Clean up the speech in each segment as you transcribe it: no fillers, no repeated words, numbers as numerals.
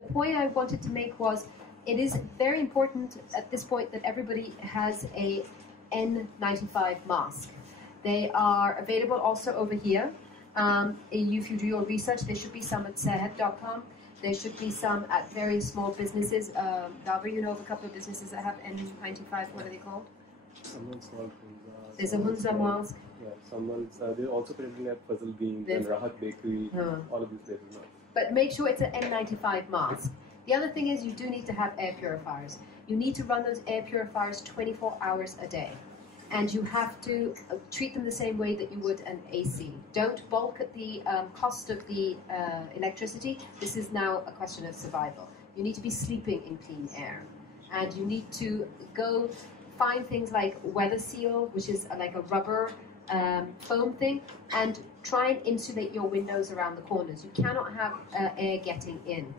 The point I wanted to make was it is very important at this point that everybody has a N95 mask. They are available also over here. If you do your research, there should be some at sehet.com. There should be some at various small businesses. Galva, you know of a couple of businesses that have N95. What are they called? Someone's called Hunza. There's a Hunza mask. Yeah, someone's. They're also printing at Puzzle Beans and Rahat Bakery. All of these places now. But make sure it's an N95 mask. The other thing is you do need to have air purifiers. You need to run those air purifiers 24 hours a day. And you have to treat them the same way that you would an AC. Don't balk at the cost of the electricity. This is now a question of survival. You need to be sleeping in clean air. And you need to go find things like Weather Seal, which is like a rubber foam thing, and try and insulate your windows around the corners. You cannot have air getting in.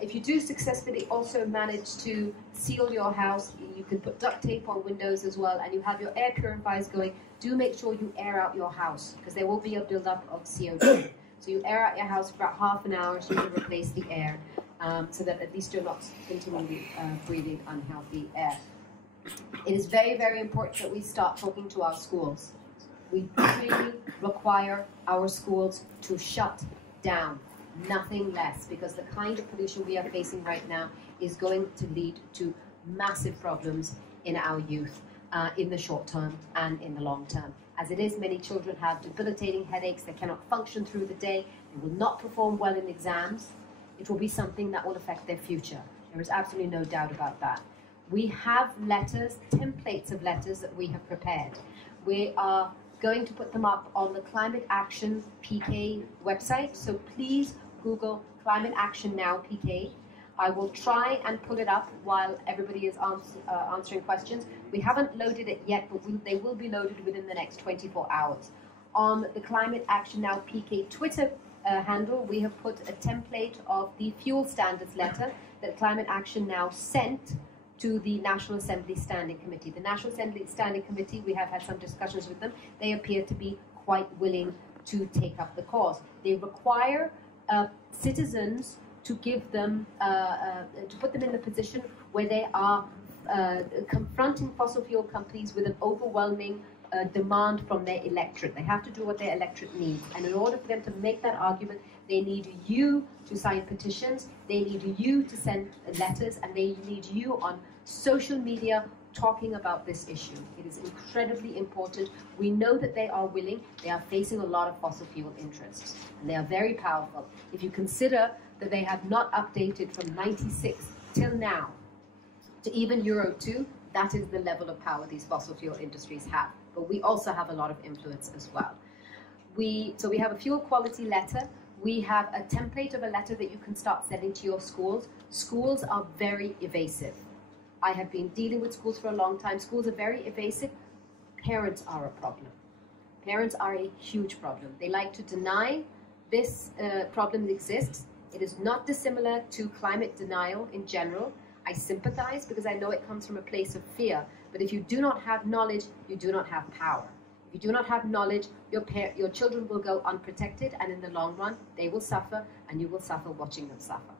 If you do successfully also manage to seal your house, you can put duct tape on windows as well, and you have your air purifiers going, do make sure you air out your house, because there will be a buildup of CO2. So you air out your house for about half an hour so you can replace the air, so that at least you're not continually breathing unhealthy air. It is very, very important that we start talking to our schools. We really require our schools to shut down. Nothing less, because the kind of pollution we are facing right now is going to lead to massive problems in our youth in the short term and in the long term. As it is, many children have debilitating headaches, they cannot function through the day, they will not perform well in exams. It will be something that will affect their future. There is absolutely no doubt about that. We have letters, templates of letters that we have prepared. We are going to put them up on the Climate Action PK website, so please Google Climate Action Now PK. I will try and pull it up while everybody is answering questions. We haven't loaded it yet, but they will be loaded within the next 24 hours. On the Climate Action Now PK Twitter handle, we have put a template of the fuel standards letter that Climate Action Now sent to the National Assembly Standing Committee. The National Assembly Standing Committee, we have had some discussions with them. They appear to be quite willing to take up the cause. They require citizens to give them, to put them in the position where they are confronting fossil fuel companies with an overwhelming demand from their electorate. They have to do what their electorate needs. And in order for them to make that argument, they need you to sign petitions, they need you to send letters, and they need you on social media talking about this issue. It is incredibly important. We know that they are willing. They are facing a lot of fossil fuel interests, and they are very powerful. If you consider that they have not updated from 96 till now to even Euro 2, that is the level of power these fossil fuel industries have. But we also have a lot of influence as well. So we have a fuel quality letter. We have a template of a letter that you can start sending to your schools. Schools are very evasive. I have been dealing with schools for a long time. Schools are very evasive. Parents are a problem. Parents are a huge problem. They like to deny this problem exists. It is not dissimilar to climate denial in general. I sympathize because I know it comes from a place of fear. But if you do not have knowledge, you do not have power. If you do not have knowledge, your children will go unprotected, and in the long run, they will suffer, and you will suffer watching them suffer.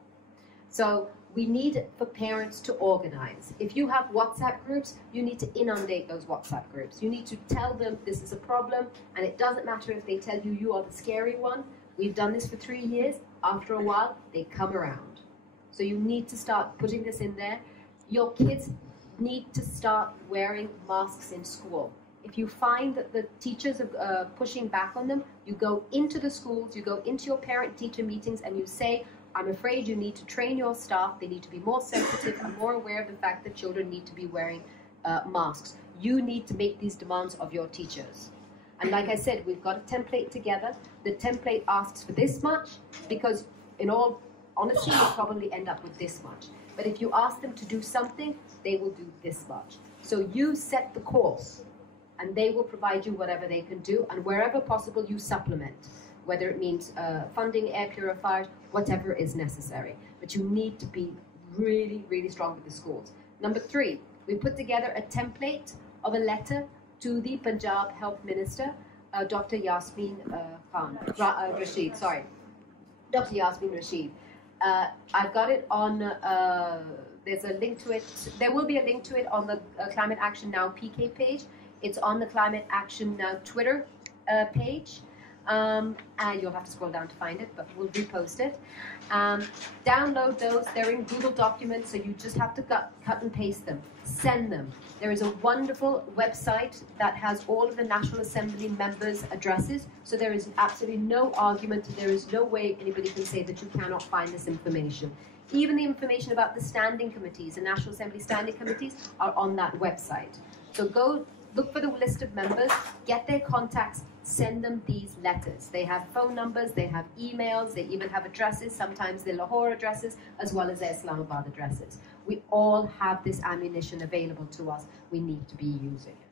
So we need for parents to organize. If you have WhatsApp groups, you need to inundate those WhatsApp groups. You need to tell them this is a problem, and it doesn't matter if they tell you you are the scary one. We've done this for 3 years. After a while, they come around. So you need to start putting this in there. Your kids need to start wearing masks in school. If you find that the teachers are pushing back on them, you go into the schools, you go into your parent-teacher meetings, and you say, I'm afraid you need to train your staff. They need to be more sensitive and more aware of the fact that children need to be wearing masks. You need to make these demands of your teachers. And like I said, we've got a template together. The template asks for this much because, in all honesty, you'll probably end up with this much. But if you ask them to do something, they will do this much. So you set the course, and they will provide you whatever they can do, and wherever possible, you supplement, whether it means funding air purifiers, whatever is necessary. But you need to be really, really strong with the schools. Number 3, we put together a template of a letter to the Punjab Health Minister, Dr. Yasmin Rashid, sorry. Dr. Yasmin Rashid. I've got it on, there's a link to it. There will be a link to it on the Climate Action Now PK page. It's on the Climate Action Now Twitter page. And you'll have to scroll down to find it, but we'll repost it. Download those. They're in Google Documents, so you just have to cut and paste them. Send them. There is a wonderful website that has all of the National Assembly members' addresses, so there is absolutely no argument. There is no way anybody can say that you cannot find this information. Even the information about the standing committees, the National Assembly standing committees, are on that website. So go look for the list of members, get their contacts, send them these letters. They have phone numbers, they have emails, they even have addresses, sometimes they're Lahore addresses, as well as their Islamabad addresses. We all have this ammunition available to us. We need to be using it.